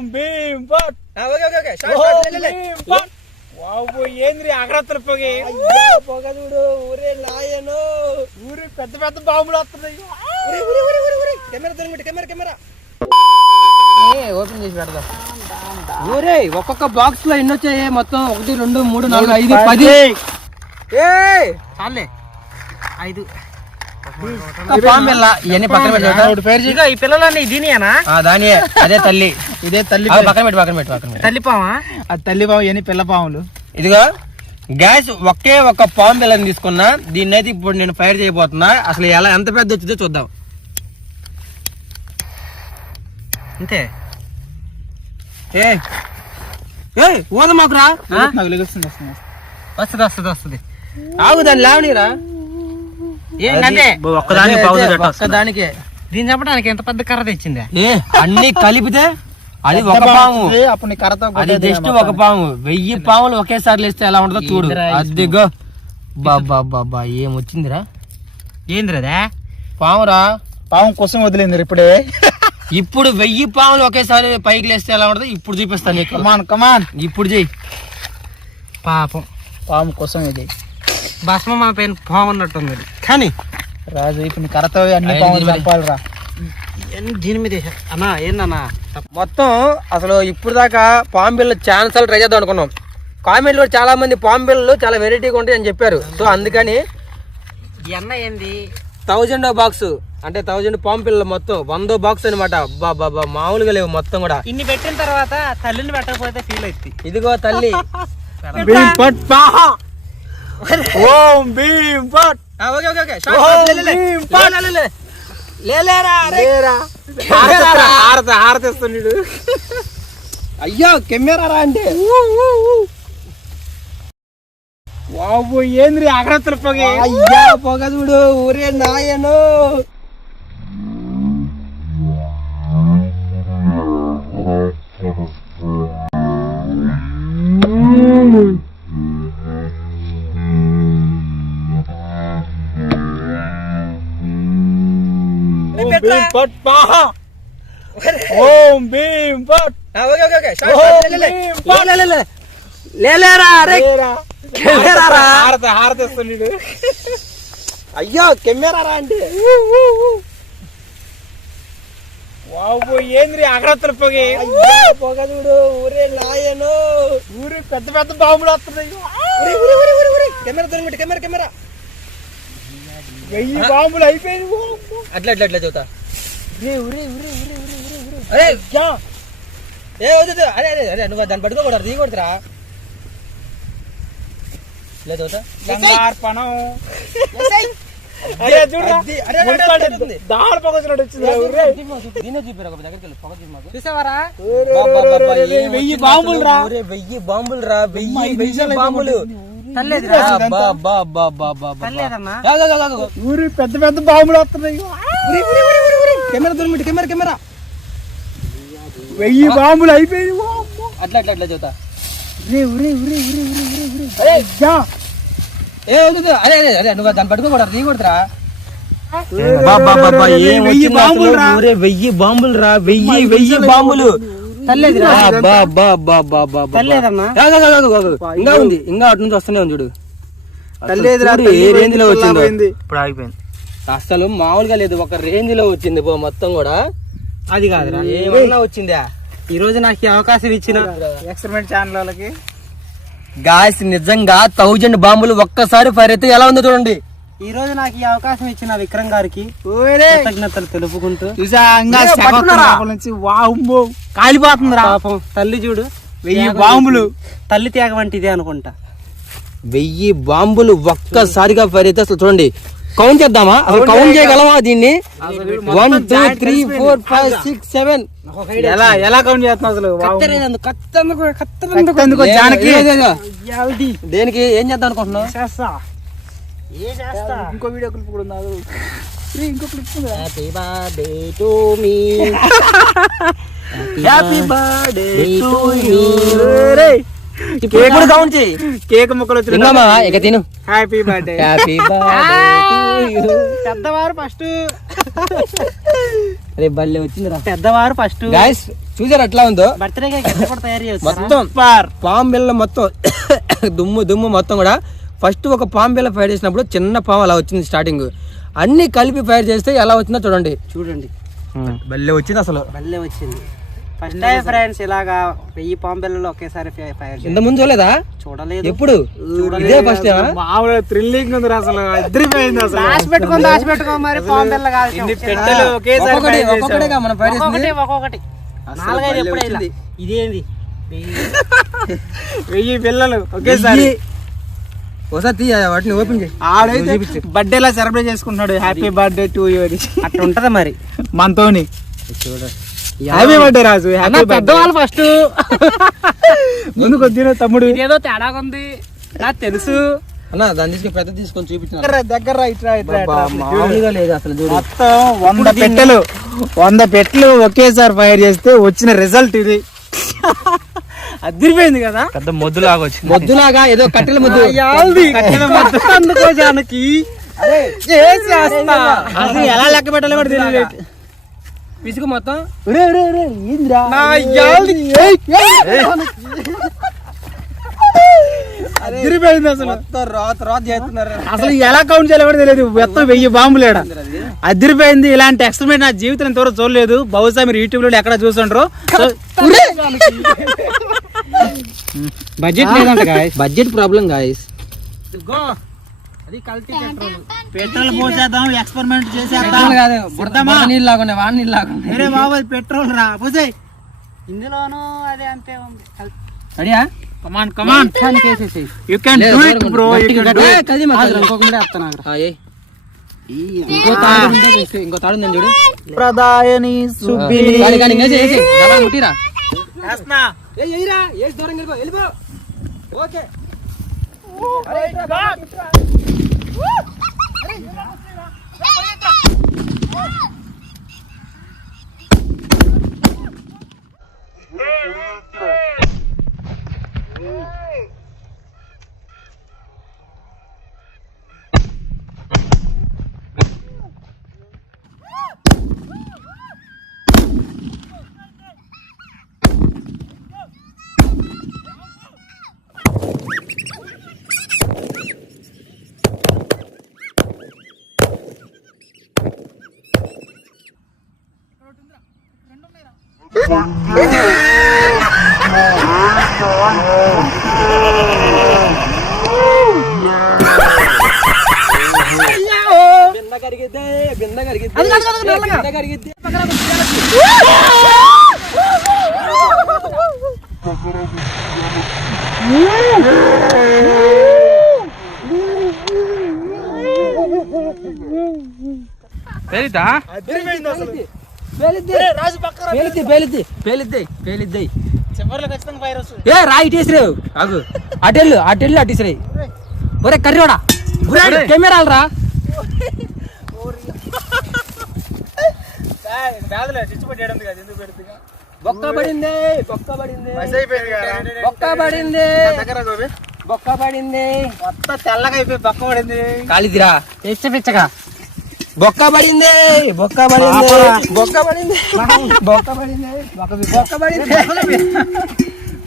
ఓం భీమ్ పట్. Okay okay okay ఏంద్రీ అగ్రత్తలు పొగి పొగ చూడు. ఊరే లాయను ఊరి పెద్ద పెద్ద బాంబులు వస్తున్నాయి. కెమెరా తొలగిపెట్టి కెమెరా ఓపెన్ చేసి పెడదాం. ఊరే ఒక్కొక్క బాక్స్ లో ఎన్ని వచ్చాయి మొత్తం? 1 2 3 4 5 10. చాలే 5 ఇవన్నీ పక్కన పెట్టా. ఈ పిల్లలన్నీ దీనియేనా? దానియే. అదే తల్లి. ఇదే తల్లి. పక్కన పెట్టి తల్లి పామా? అది తల్లి పాము, ఇవన్నీ పిల్ల పాములు. ఇదిగో గ్యాస్ ఒకే ఒక పాము పిల్లని తీసుకున్నా. దీన్ని అయితే ఇప్పుడు నేను ఫైర్ చేయబోతున్నా. అసలు ఎలా ఎంత పెద్ద వచ్చిందో చూద్దాం. అంతే. ఓద మాకురా. వస్తుంది. ఆగు, దాన్ని లేవనీరా. ఒక్కదానికే. దీన్ని చెప్పడానికి ఎంత పెద్ద కర్ర తెచ్చింది? అన్ని కలిపితే అది ఒక పాము. అప్పుడు కర్రతో అది జస్ట్ ఒక పాము. 1000 పాములు ఒకేసారి లేస్తే ఎలా ఉంటుందో చూడు. అదిగో బాబా ఏమొచ్చిందిరా? ఏందిరా? పామురా. పాము కోసం వదిలేంది ఇప్పుడే. ఇప్పుడు 1000 పాములు ఒకేసారి పైకి లేస్తే ఎలా ఉంటుందో ఇప్పుడు చూపిస్తాను. కమాన్ ఇప్పుడు చెయ్యి. పాపం పాము కోసం ఇది భస్మ మా పైన పాము ఉన్నట్టుంది. కానీ రాజు ఇప్పుడు కర్రతో అన్ని పాములు చంపాలిరా. దీని మీద అన్నా ఏందన్నా మొత్తం అసలు ఇప్పుడు దాకా పాము బిళ్ళ ఛాన్స్ ట్రై చేద్దాం అనుకున్నాం. కామెంట్లు కూడా చాలా మంది పాము బిళ్ళలు చాలా వెరైటీగా ఉంటాయి అని చెప్పారు. సో అందుకని ఎన్న ఏంది 1000 బాక్స్ అంటే 1000 పాము పిల్లలు మొత్తం 100 బాక్స్ అనమాట. బాబా మామూలుగా లేవు మొత్తం కూడా. ఇన్ని పెట్టిన తర్వాత తల్లిని పెట్టకపోతే ఫీల్ అవుతుంది. ఇదిగో తల్లి. భీమ్ పట్ ఓం భీమ్ పట్. హారతిస్తున్నాడు. అయ్యో కెమెరా రా అంటే వాబో ఏంద్రీ అగ్రత్తలు పొగి. అయ్యా పొగ చూడు. ఊరే నాయను. ఓం భీమ్ పట్. హారతిస్తున్నాడు. అయ్యో కెమెరా రా అంటే వాబో ఏంద్రీ అగ్రత్తలు పొగి. పొగ చూడు. ఊరే నాయను. ఊరి పెద్ద పెద్ద బాంబులు వస్తున్నాయి. కెమెరా తొలగిపెట్టి కెమెరా 1000 బాంబులు అయిపోయింది. అట్లా చూతా. అరే నువ్వు దాన్ని పట్టుకోకూడదు. దిగకూడదురా. లేదు బంగార్పణం. చూసావారా? 1000 బాంబులు రా. 1000 బాంబులు రా. 1000 బాంబులు. ఊరి పెద్ద పెద్ద బాంబులు వస్తున్నాయి. కెమెరా తొలగిపెట్టి కెమెరా 1000 బాంబులు అయిపోయింది. అట్లా చూతా. అరే నువ్వు దాన్ని పట్టుకోకూడదు. దిగకూడదురా. 1000 బాంబులు రా. 1000 బాంబులు రా. 1000 బాంబులు. ఇంకా ఉంది. ఇంకా అటు నుంచి వస్తూనే ఉంది చూడు. ఏ రేంజ్ లో వచ్చిందో. ఇప్పుడు ఆగిపోయింది. అసలు మామూలుగా లేదు. ఒక రేంజ్ లో వచ్చింది మొత్తం కూడా. అది కాదురా ఏమన్నా వచ్చిందా? ఈ రోజు నాకు అవకాశం ఇచ్చిన ఎక్స్పెరిమెంట్ ఛానల్ వాళ్ళకి గాయస్ నిజంగా 1000 బాంబులు ఒక్కసారి ఫైర్ అయితే ఎలా ఉందో చూడండి. ఈ రోజు నాకు ఈ అవకాశం ఇచ్చిన విక్రమ్ గారికి కృతజ్ఞతలు తెలుపుకుంటూ కాలిపోతుందిరా పాపం. తల్లి చూడు 1000 బాంబులు. తల్లి త్యాగం అంటే ఇదే అనుకుంటా. 1000 బాంబులు ఒక్కసారిగా ఫైర్ అయితే అసలు చూడండి. కౌంట్ చేద్దామా? అసలు కౌంట్ చేయగలమా దీన్ని? 1 2 3 4 5 6 7 ఎలా కౌంట్ చేస్తున్నావు అసలు? దేనికి ఏం చేద్దాం అనుకుంటున్నావు? ఇంకో వీడియో క్లిప్ కూడా ఉన్నది. ఇంకో క్లిప్ ఉంది. Happy birthday to me. Happy birthday to you. Cake కూడా కౌంట్ చేయి. కేక్ ముక్కలు వచ్చినా ఇక తిను. Happy birthday. Happy birthday to you. పెద్దవారు ఫస్ట్ రేపు బల్లే వచ్చిందిరా. పెద్దవారు ఫస్ట్ గాయస్ చూసారు ఎట్లా ఉందో బర్త్డే కేక్ కూడా తయారు చేస్తారు. మొత్తం పాము బిళ్ళ మొత్తం దుమ్ము మొత్తం కూడా. ఫస్ట్ ఒక పాము బిళ్ళ ఫైర్ చేసినప్పుడు చిన్న పాము అలా వచ్చింది స్టార్టింగ్. అన్ని కలిపి ఫైర్ చేస్తే ఎలా వచ్చిందో చూడండి. బల్లే వచ్చింది అసలు. బల్లే వచ్చింది. ఫస్ట్ టైం ఫ్రెండ్స్ ఇలాగా 1000 పాము బిళ్ళలు ఒకేసారి ఫైర్ ఇంత ముందు చూడలేదా? చూడలేదు. ఎప్పుడు ఇదే ఫస్ట్ మామూలు థ్రిల్లింగ్ ఉంది అసలు. అదిరిపోయింది అసలు. దాచిపెట్టుకో మరి పాము బిళ్ళ కాదు. ఒక్కొక్కటిగా మనం ఫైర్ చేసింది. ఒక్కొక్కటి 4-5 ఎప్పుడే ఇలా. ఇదేంది 1000 పిల్లలు ఒకేసారి. ఒకసారి వాటిని ఓపెన్ చేయి. ఆడైతే బర్త్డే లా సెలబ్రేట్ చేసుకుంటున్నాడు. హ్యాపీ బర్త్డే టు యూ అని అట్లా ఉంటది మరి మనతోని. హ్యాపీ బర్త్డే రాజు. హ్యాపీ పెద్దవాళ్ళు ఫస్ట్ ముందుకు వచ్చిన తమ్ముడు. ఏదో తేడా ఉంది నాకు తెలుసు అన్న. దాన్ని తీసుకొని పెద్ద తీసుకొని చూపించిన దగ్గర మామూలుగా లేదు అసలు. చూడు మొత్తం 100 పెట్టెలు ఒకేసారి ఫైర్ చేస్తే వచ్చిన రిజల్ట్ ఇది. అదిరిపోయింది కదా. పెద్ద మొద్దులాగా వచ్చింది. మొద్దులాగా ఏదో కట్టెల ముద్దు. అందుకోసానికి అది ఎలా లెక్క పెట్టాలి కూడా తెలియదు. పిసుకు మొత్తం అదిరిపోయింది అసలు. మొత్తం రాత చేస్తున్నారు. అసలు ఎలా కౌంట్ చేయాలి కూడా తెలియదు. మొత్తం 1000 బాంబులు ఏడా అదిరిపోయింది. ఇలాంటి ఎక్స్పెరిమెంట్ నా జీవితం ఇంతవరకు చూడలేదు. బహుశా మీరు యూట్యూబ్ లో ఎక్కడ చూసుంటారు. బడ్జెట్ లేదంట guys. Budget problem guys. Petrol పోసేద్దాం, ఎక్స్పెరిమెంట్ చేసేద్దాం. నీళ్ళు లాగున్నాయి, వాడి నీళ్ళు లాగున్నాయి. అరే బాబు పెట్రోల్ రా పోసే. ఇందులోనూ అదే అంతే ఉంది. రెడీయా? Come on come on you can do it bro. ఇంకో తాడు ఉందని చూడు. ప్రదాయని సుబ్బిని ముట్టిరా. చేస్తున్నా. ఓకే రైట్ వేసిరావు. అగు అటెళ్ళు అటేసిరాయి. ఒరే కర్రోడా కెమెరాలు రా. బొక్క పడింది మొత్తం తెల్లగా అయిపోయి బొక్క పడింది. కాలిదిరా పిచ్చగా బొక్క పడింది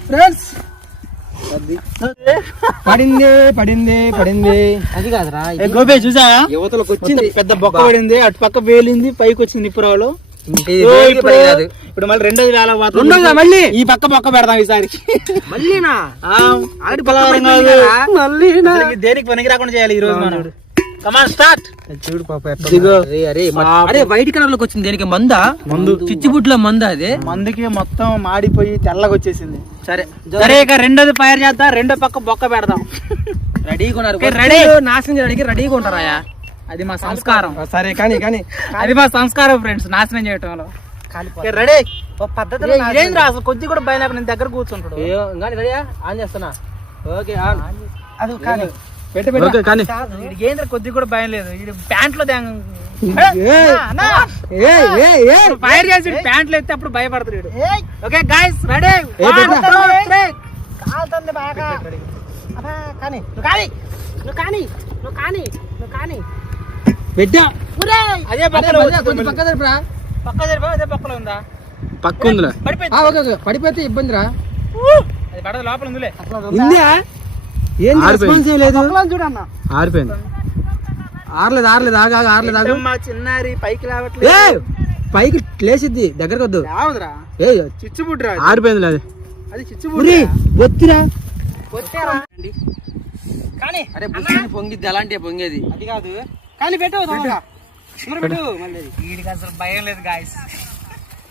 ఫ్రెండ్స్. పడింది అది కాదురా. గోబే చూసా యువతలకు వచ్చింది. పెద్ద బొక్క పడింది. అటు పక్క వేలింది, పైకి వచ్చింది నిప్పురావులు. ఇప్పుడు మళ్ళీ రెండోది వేల మళ్ళీ ఈ పక్క బొక్క పెడదాం ఈసారి. మళ్ళీనా? దేనికి పనికి రాకుండా చేయాలి ఈ రోజు మనం. Come on start. చూడు పాప అరే వైట్ కలర్ లోకి వచ్చింది. దేనికి? మందు చిచ్చుబుట్లో మంద. అది మందుకి మొత్తం మాడిపోయి తెల్లగా వచ్చేసింది. సరే సరే ఇక రెండోది ఫైర్ చేద్దాం. రెండో పక్క బొక్క పెడదాం. రెడీగా ఉన్నారు. రెడీ నాశనం చేయడానికి రెడీగా ఉంటారా? అది మా సంస్కారం. సరే కానీ అది మా సంస్కారం ఫ్రెండ్స్, నాశనం చేయటంలో. రెడీ పద్ధతి అసలు కొద్ది కూడా భయం లేకుండా నేను దగ్గర కూర్చుంటాడు. రెడీయా? ఆన్ చేస్తున్నా. ఓకే అది కానీ ఏంద్ర కొద్ది కూడా భయం లేదు. ప్యాంట్ లో ఫైర్ చేసి ప్యాంట్ లో ఎత్తే అప్పుడు భయపడతాడు. Okay guys ready. పెట్టా. అదే పక్క పక్క జరిపా అదే పక్కలో ఉందా? పక్క ఉందిలే. పడిపోయింది. ఓకే ఓకే, పడిపోతే ఇబ్బందిరా. అది పడదు, లోపల ఉందిలే. ఉందా? ఏం రెస్పాన్స్ లేదు. చూడన్న ఆరిపోయింది. ఆరలేదు ఆరలేదు, ఆగా ఆరలేదు, ఆగు. చిన్నారి పైకి రావట్లేదు. ఏ పైకి లేసిద్ది, దగ్గరకు వద్దు. రావుదురా, ఏ చిచ్చుబుడ్రా. ఆరిపోయింది అది. అది చిచ్చుబుడ్రి. ఒత్తిరా. వచ్చారా కానీ? అరే బుస్సుని పొంగిద్ది, అలాంటి పొంగేది. అది కాదు కానీ పెట్టు దూరంగా. పెట్టు మళ్ళీ. వీడికి అసలు భయం లేదు గాయ్స్.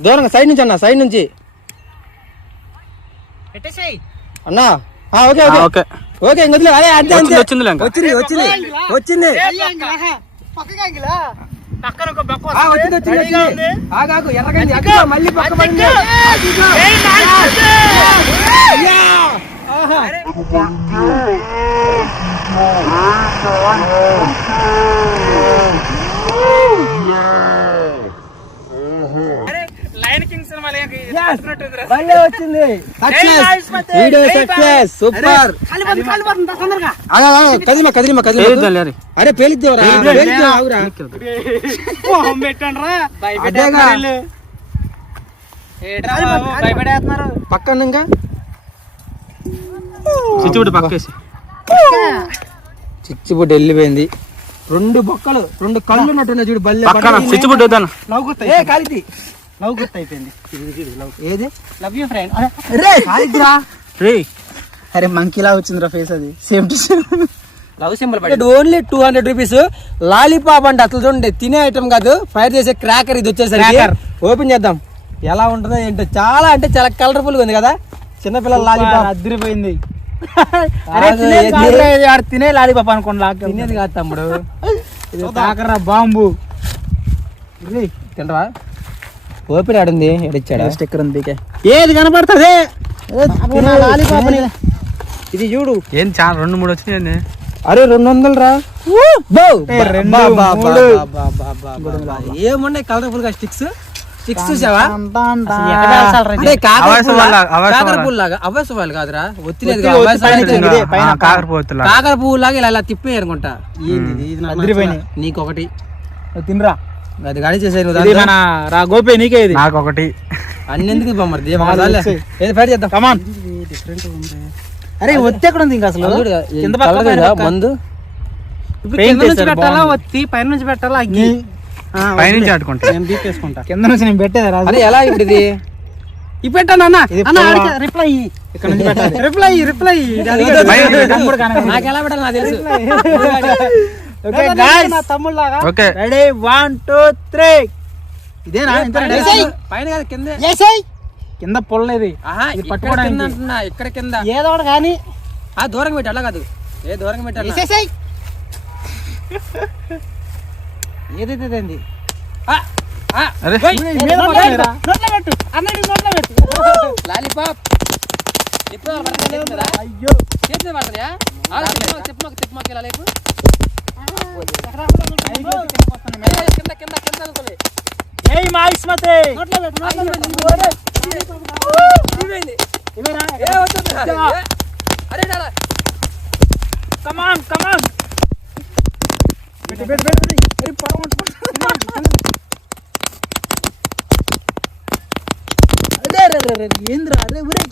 దూరంగా సైడ్ నుంచి అన్న, సైడ్ నుంచి పెట్టేసేయ్ అన్నా. ఓకే ఓకే ఓకే ఓకే, ఇంకొద్దులే. అదే అంతే అంతే. వచ్చింది వచ్చింది వచ్చింది వచ్చింది. పక్కన ఒక బొక్క వచ్చింది వచ్చింది వచ్చింది. ఆగాగు, ఎర్రగండి అక్కడ మళ్ళీ పక్క పడింది. లయన్ కింగ్ సినిమా వచ్చింది. Video success, super. కదిమా కదిమా కదిమా. అరే పేలిద్దేవరా, భయపడేస్తున్నారు. పక్కన ఇంకా చిచ్చుబుడ్డి వెళ్ళిపోయింది. రెండు బొక్కలు, రెండు కళ్ళు ఉన్నట్టున్నాయి చూడు. బల్లె కాలిది. లవ్ గుర్తు అయిపోయింది. ఏది? Love you friend. అరే మంకీలా వచ్చిందిరా ఫేస్. అది same to same love symbol పడి. Only 200 rupees. లాలీపాప్ అంటే అసలు చూడండి, తినే ఐటమ్ కాదు, ఫైర్ చేసే క్రాకర్. ఇది వచ్చేసరికి ఓపెన్ చేద్దాం, ఎలా ఉంటుందో ఏంటో. చాలా అంటే చాలా కలర్ఫుల్ గా ఉంది కదా. చిన్నపిల్లల లాలీపాప్ అదిరిపోయింది. తినే లాలీపాప్ అనుకోండి. తినేది కాదు తమ్ముడు, ఇది తాకరా బాంబు. తింటవా? ఓపెన్ ఆడుంది, ఎడిచ్చాడా? స్టిక్కర్ ఉంది. ఏది కనపడుతుంది? లాలీపాప్ ఇది చూడు. ఏం చాలా 2-3 వచ్చినాయి. అరే 200 రా. రెండు, ఏమున్నాయి కలర్ఫుల్ గా స్టిక్స్. స్టిక్స్ చూసావా? కాకర పువ్వు లాగా. అవ్వస వాళ్ళు కాదురా, ఒత్తిలేదు. కాకర పువ్వు లాగా ఇలా ఇలా తిప్పి అనుకుంటా. నీకొకటి తినరా. అది గాడి చేసేది గోపే నీకే. ఇది నాకు ఒకటి. అన్నెందుకు బొమ్మది ఫైట్ చేద్దాం. కమాన్. అరే ఒత్తి ఎక్కడ ఉంది ఇంకా అసలు? మందు పెట్టాలా? ఒత్తి పైన నుంచి పెట్టాలా? అగ్గి పైనుంచి ఆడుకుంటా. నేను తీసేసుకుంటా. కింద నుంచి నేను పెట్టేది రాదు. అరే ఎలా ఇప్పుడు ఇది? ఇవి పెట్టాను అన్న. రిప్లై ఇక్కడ నుంచి పెట్టాలి. రిప్లై నాకు ఎలా పెట్టాలి నాకు తెలుసు. ఓకే గైస్, నా తమ్ముళ్ళలాగా. Okay ready 1 2 3. ఇదేనా? పైన కాదు, కింద. కింద పొల్లలేదు. పట్టుకోవడానికి ఇక్కడ కింద ఏదో ఒకటి కానీ. దూరంగా పెట్టి అలా కాదు, ఏ దూరంగా పెట్టాలి. ఏదైతే లాలీపాప్ అయ్యో చేతి పడుతుందా? చెప్పు మాకు ఇలా లేపు. కింద కింద కింద అనుకోలే. ఏంద్రా? అరే ఒరే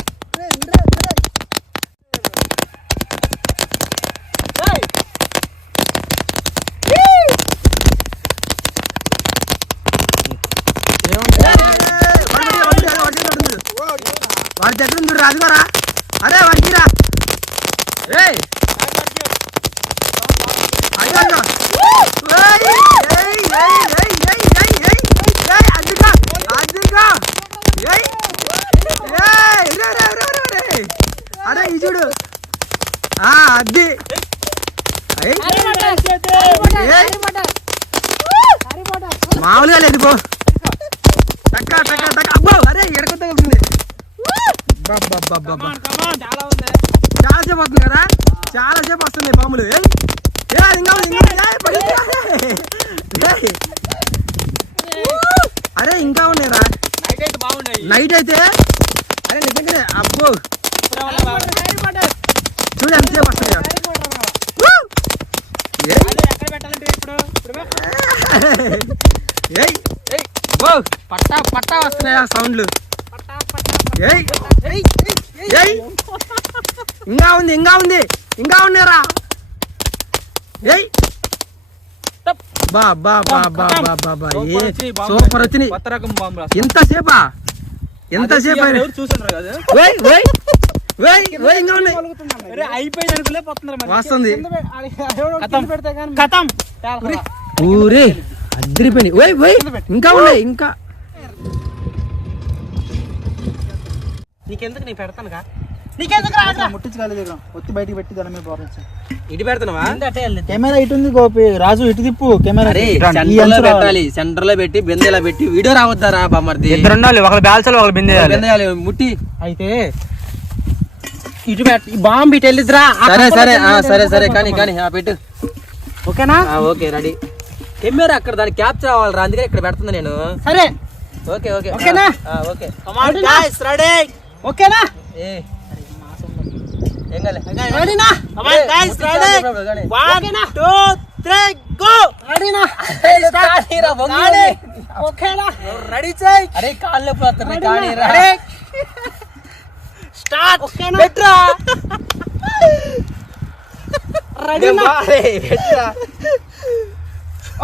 వాడి దగ్గర చూడరా, అది కూడా. అరే వాడికి రా. అరే ఈ చూడు. అది మామూలుగా లేదు పో. టక్క టక్క టక్క. అబ్బో అరే ఎడకొద్దా అవుతుంది. చాలా సేపు వస్తుంది కదా, చాలా సేపు వస్తుంది బాంబులు. అరే ఇంకా ఉన్నాయిరా. నైట్ అయితే అరే నిజంగానే. అబ్బో చూడు ఎంతసేపు వస్తుంది. పట్టా పట్టా వస్తున్నాయి ఆ సౌండ్లు. ఏయ్ ఏయ్ ఇంకా ఉంది ఇంకా ఉన్నారా? ఏయ్ బా బా బా బా బా బా బా సూపర్ వచ్చినాయి. కొత్త రకం బాంబు ఎంతసేపా చూసారు కదా ఇంకా ఉన్నాయి. అయిపోయింది అనుకులే పోతున్నారు వస్తుంది కథం ఊరే అద్దరిపోయి ఇంకా ఉన్నాయి ఇంకా. నీకెందుకు నేను పెడతానుగా ముట్టించగలిగే ఒత్తి బయటికి పెట్టి దాని మీద పోవచ్చు. ఇటు పెడుతున్నావా? కెమెరా ఇటు ఉంది గోపి, రాజు ఇటు తిప్పు కెమెరా. సెంటర్ లో పెట్టి బిందెలా పెట్టి వీడియో రావద్దారా బామర్ది? ఇద్దరు ఉండాలి, ఒకరు బ్యాల్సాలి ఒకరు బిందెయాలి ముట్టి. అయితే ఇటు బాంబు ఇటు వెళ్ళిద్రా. సరే కానీ పెట్టు. ఓకేనా? Okay ready. కెమెరా అక్కడ దాన్ని క్యాప్చర్ అవ్వాలరా, అందుకే ఇక్కడ పెడుతున్నా నేను. సరే ఓకే ఓకేనా? ఓకే రెడీ ఓకేనా? ఏం కాలే రెడీనా? Ready 1 2 3 go. రెడీనా? ఓకేనా? రెడీ చేయి. అరే కాళ్ళు పోతున్నాయి కానీ రెడీ స్టార్ట్. ఓకేనా? పెట్రా రెడీనా? పెట్రా.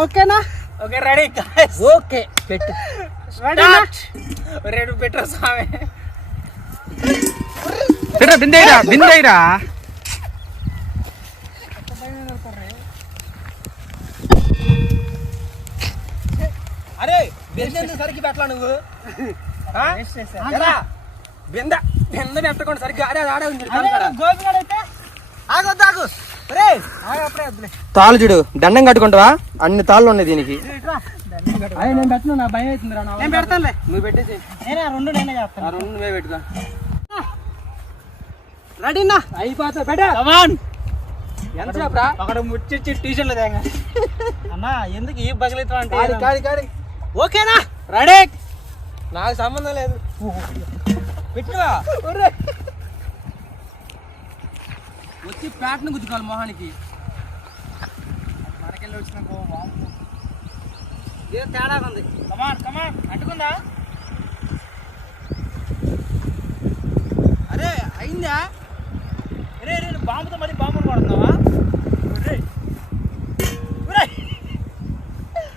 ఓకేనా? Okay ready guys. ఓకే పెట్టు. రెడీనా? రెడీ పెట్టరా సామే. బిందైరా అరే బిందె సరికి పెట్టలా నువ్వు? బిందె పెట్టకుండా సరిగ్గా ఆడే ఉంది. తాళ్ళు చూడు, దండం కట్టుకుంటావా? అన్ని తాళ్ళు ఉన్నాయి దీనికి. నేను పెట్టను, నా భయం అవుతుందిరా. నేను పెడతానులే, నువ్వు పెట్టేసి. రెండు నేనే చేస్తాను. రెండు నువ్వే పెట్టుకో. రెడీనా? అయిపోతా పెట్టా. ఎంతసేపు రా? అక్కడ ముచ్చి టీషర్ట్ లేదేగా అన్నా, ఎందుకు ఈ బగలితో అంటే కాడి. ఓకేనా? రెడీ. నాకు సంబంధం లేదు. పెట్టువా వచ్చి ప్యాట్ను గుద్దుకోవాలి మొహానికి. మనకెళ్ళి వచ్చినాక ఏదో తేడా ఉంది. కమాన్ అంటుకుందా? అరే అయిందా? రే బాంబుతో మరి బాంబును పడుతున్నావా?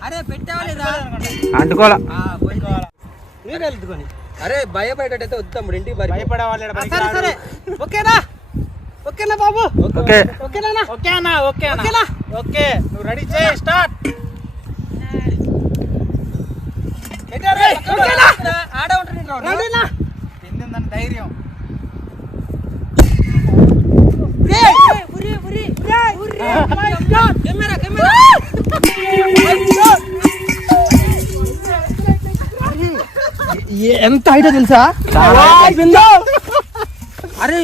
అరే పెట్టావా లేదా? అంటుకోవాలా? నేను వెళ్తుకొని. అరే భయపడేటైతే వద్దాం ఇంటికి భయపడే వాళ్ళు. సరే ఓకేనా బాబు? ఓకేనా? ఓకే నువ్వు రెడీ చేయి. స్టార్ట్. ఆడ ఉంటా ధైర్యం. ఎంత హైటో తెలుసా? అరే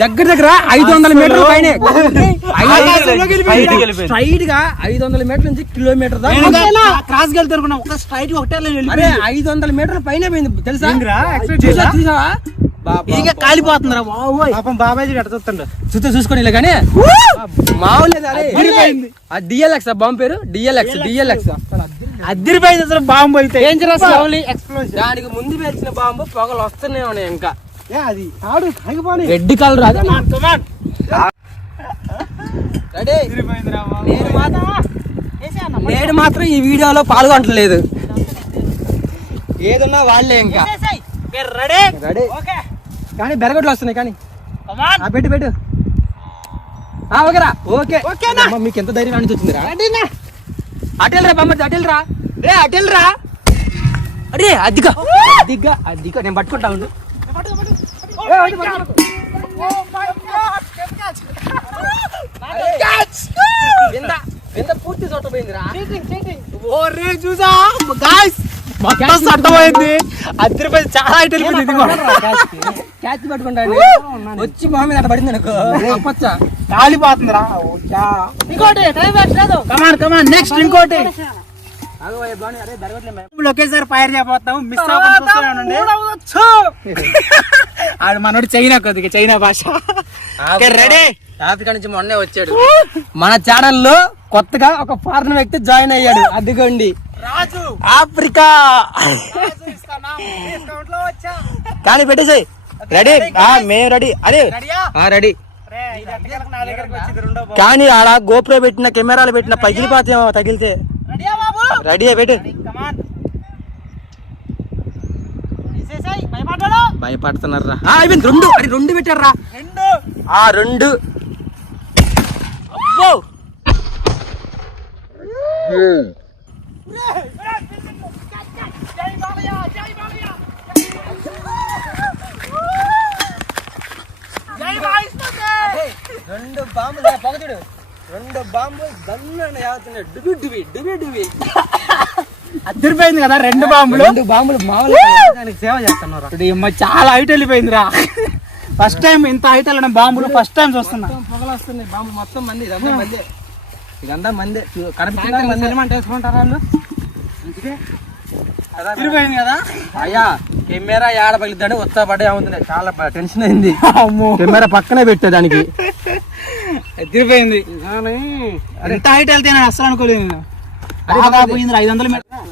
దగ్గర 500 మీటర్ల పైన స్ట్రైట్ గా 500 మీటర్ల నుంచి కిలోమీటర్ క్రాస్ వెళ్తారు. ఒక స్ట్రైట్ ఒకటే అరే 500 మీటర్ల పైన పోయింది తెలుసా? చూసావా? ఇంకా కాలిపోతుందిరా బాబాయ్ చూసుకొని ఇలా కానీ మామూలు. డిఎల్ఎక్స్ బాంబు పేరు డిఎల్ఎక్స్. అదిరిపోయింది అసలు బాంబు అయితే. దానికి ముందు పేల్చిన బాంబు పొగలు వస్తూనే ఉన్నాయి. ఇంకా అది ఆడు రెడ్ కలర్ అది. నేను మాత్రం ఈ వీడియోలో పాల్గొనట్లేదు. ఏదన్నా వాళ్ళే ఇంకా రెడీ. కానీ బెరగొట్లు వస్తున్నాయి కానీ పెట్టు. ఓకేరా? ఓకేనా? మీకు ఎంత ధైర్యం అని వచ్చిందిరా? అటెల్రా బొమ్మ, అటెల్రా. అరే అదిగా నేను పట్టుకుంటా ఉండు. పూర్తి చోట పోయిందిరా. చూసా అర్థమైంది. అదిరిపోయింది, చాలా ఐటెల్ క్యాచ్ పట్టుకుంటా వచ్చి మా మీద అట్లా పడింది అనుకో కాలిపోతుందిరా. కమాన్ నెక్స్ట్ ఇంకోటి. ఒకేసారి ఫైర్ చేయబోతున్నాము. మిస్ అవ్వకుండా ఆడు మనోడు చైనా కొద్దిగా చైనా భాష. రెడీ? ఆఫ్రికా నుంచి మొన్నే వచ్చాడు. మన ఛానల్ లో కొత్తగా ఒక ఫారెన్ వ్యక్తి జాయిన్ అయ్యాడు. అదిగోండి రాజు ఆఫ్రికా రాజు ఇస్తానా డిస్కౌంట్ లో వచ్చా కానీ పెట్టేసాయి రెడీ మేము రెడీ అరే రెడీయా రెడీ రే ఇది అట్టకెళ్ళక నా దగ్గరికి వచ్చింది రెండో బాల్ కానీ ఆడ గోప్రో పెట్టిన కెమెరాలు పెట్టిన పగిలిపోతేమో తగిలితే రెడీయా బాబు రెడీ పెట్టు కమాన్ తీసేసాయి భయపడ్డాడు భయపడుతున్నారా అయిపోయింది రెండు అది రెండు పెట్టారా రెండు రెండు అబ్బో జై బాలయ్య జై బాలయ్య జై బాలయ్య రెండు బాంబులు పొగచుడు రెండు బాంబులు దన్ను యావుతున్నాయి డుబి డుబి డుబి డుబి అదిరిపోయింది కదా రెండు బాంబులు రెండు బాంబులు మామూలుగా సేవ చేస్తున్నారు ఇప్పుడు ఈ మధ్య చాలా హైట్ వెళ్ళిపోయిందిరా ఫస్ట్ టైం ఇంత హైట్ వెళ్ళడం బాంబులు ఫస్ట్ టైం చూస్తున్నా పొగలు వస్తున్నాయి బాంబు మొత్తం మంది ఇదంతా మంది ఇదంతా మంది కనిపించమంటే వేసుకుంటారా వాళ్ళు అదిరిపోయింది కదా అయ్యా కెమెరా ఏడ పగిలిద్దని ఉత్సాహపడే అవుతుంది చాలా టెన్షన్ అయింది అమ్మో కెమెరా పక్కనే పెట్టే దానికి అదిరిపోయింది ఇంత హైట్ వెళ్తే నేను అస్సలు అనుకోలేదు నేను బాగా పోయింది 500 మీటర్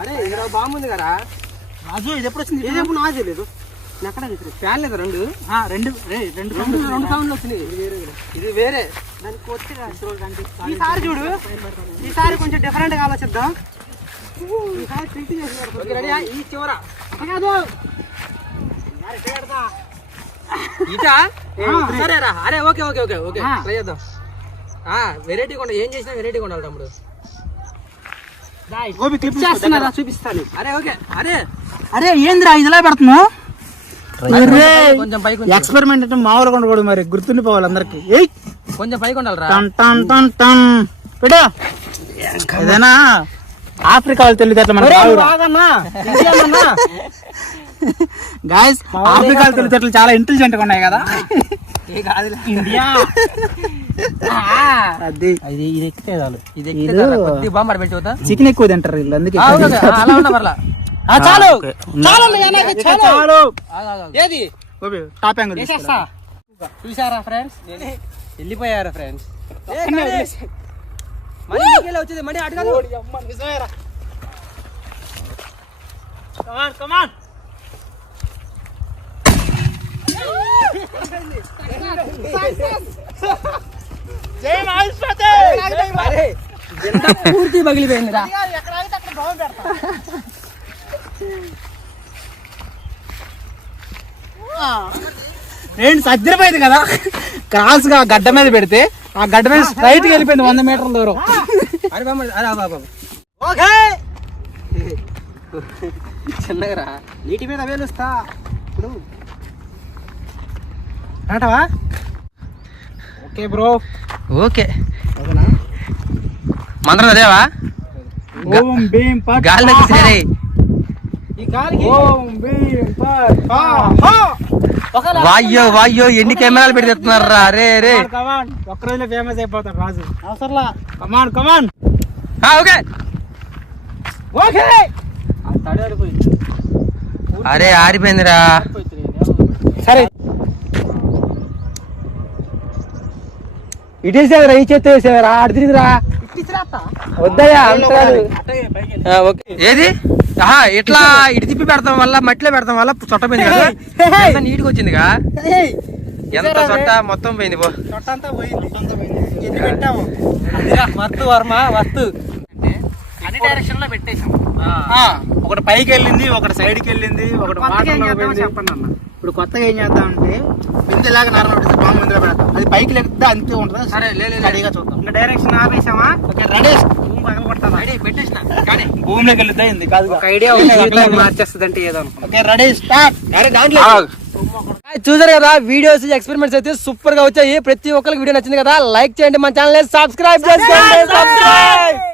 అరే ఇక్కడ బాంబు ఉంది కదా రాజు ఇది ఎప్పుడు వచ్చింది ఇది ఎప్పుడు నాకు తెలియదు ఎక్కడ ఫ్యాన్ లేదా రెండు రెండు రెండు సౌండ్లు వచ్చినాయి ఇది వేరే ఈసారి చూడు ఈసారి కొంచెం డిఫరెంట్ గా ఆలోచిద్దాం ఓకే, రెడీయా? ఈ చివర కాదు ఇటా సరేరా అరే okay okay okay okay try చేద్దాం వెరైటీగా ఉండాలి ఏం చేసినా వెరైటీగా ఉండాలి తమ్ముడు గోపి క్లిప్ చేస్తున్నారా చూపిస్తాను అరే ఓకే అరే అరే ఏందిరా ఇదిలా పెడుతున్నావు కొంచెం పైకి ఎక్స్పెరిమెంట్ అంటే మామూలుగా ఉండకూడదు మరి గుర్తుండిపోవాలి అందరికి ఏయ్ కొంచెం పైకి ఉండాలిరా టన్ టన్ టన్ టన్ పెట్టు ఏదైనా ఆఫ్రికా వాళ్ళు తెలియదు గాయస్ ఆఫ్రికా తెలివితేటలు చాలా ఇంటెలిజెంట్ గా ఉన్నాయి కదా ఇండియా అది ఇది ఎక్కితే చాలు ఇది ఎక్కితే కొద్ది బాంబు ఆడ పెట్టి పోతా చికెన్ ఎక్కువ తింటారు వీళ్ళు అందుకే అలా ఉన్నా పర్లా చాలు చాలు ఏది టాప్ యాంగిల్ చేసేస్తా చూసారా ఫ్రెండ్స్ వెళ్ళిపోయారా ఫ్రెండ్స్ మళ్ళీ వచ్చేది మళ్ళీ అటు కాదు కమాన్ జై మహేశ్వరి అరే ఎంత పూర్తి పగిలిపోయిందిరా ఎక్కడ ఆగితే అక్కడ బాంబు పెడతా ఫ్రెండ్స్ అద్దరిపోయింది కదా క్రాస్ గా గడ్డ మీద పెడితే ఆ గడ్డ మీద స్ట్రైట్ గా వెళ్ళిపోయింది 100 మీటర్ల దూరం అరే బాబు అరే బాబు ఓకే చిన్నగా నీటి మీద వేలుస్తా ఇప్పుడు అంటావా ఓకే బ్రో ఓకే మంత్రం అదేవా ఓం భీం పట్ గాల్లో తీసిరే ఈ గాలికి ఓం భీం పట్ వాయ్యో వాయ్యో ఎన్ని కెమెరాలు పెట్టి తెస్తున్నారా రే రే కమాన్ ఒక్క రోజులో ఫేమస్ అయిపోతాడు రాజు అవసరంలా కమాన్ కమాన్ ఓకే ఓకే అరే ఆరిపోయిందిరా సరే ఇటేసేవరా ఈ చేతి వేసేవరా ఆడు తిరిగిరా వద్దయ్యా ఏది ఇట్లా ఇటు తిప్పి పెడతాం వల్ల మట్టిలో పెడతాం వల్ల చొట్టపోయింది కదా ఎంత నీట్గా వచ్చిందిగా ఎంత చొట్ట మొత్తం పోయింది పో చొట్టంతా పోయింది ఎన్ని పెట్టాము మత్తు వర్మ వస్తు అన్ని డైరెక్షన్ లో పెట్టేసాం ఒకటి పైకి వెళ్ళింది ఒకటి సైడ్ కి వెళ్ళింది ఒకటి కొత్తగా ఏం వాటర్లో చేద్దామో పోయింది. చెప్పండి అన్న ఇప్పుడు కొత్తగా ఏం చేద్దామంటే బిందెలాగా నార్మల్ పెడితే బాంబు ఇందులో పెడతాం అది పైకి లెక్కితే అంతే ఉంటుంది సరే రెడీగా చూద్దాం ఇంకా డైరెక్షన్ ఆపేసామా ఓకే రెడీ భూమి పగలగొడతామా రెడీ పెట్టేసిన కానీ భూమిలోకి వెళ్తే ఉంది కాదు ఒక ఐడియా మార్చేస్తుంది అంటే ఏదో అనుకో ఓకే రెడీ స్టార్ట్ అరే దాంట్లో చూసారు కదా వీడియోస్ ఎక్స్పెరిమెంట్స్ అయితే సూపర్ గా వచ్చాయి ప్రతి ఒక్కరికి వీడియో నచ్చింది కదా లైక్ చేయండి మన ఛానల్ సబ్స్క్రైబ్ చేసుకోండి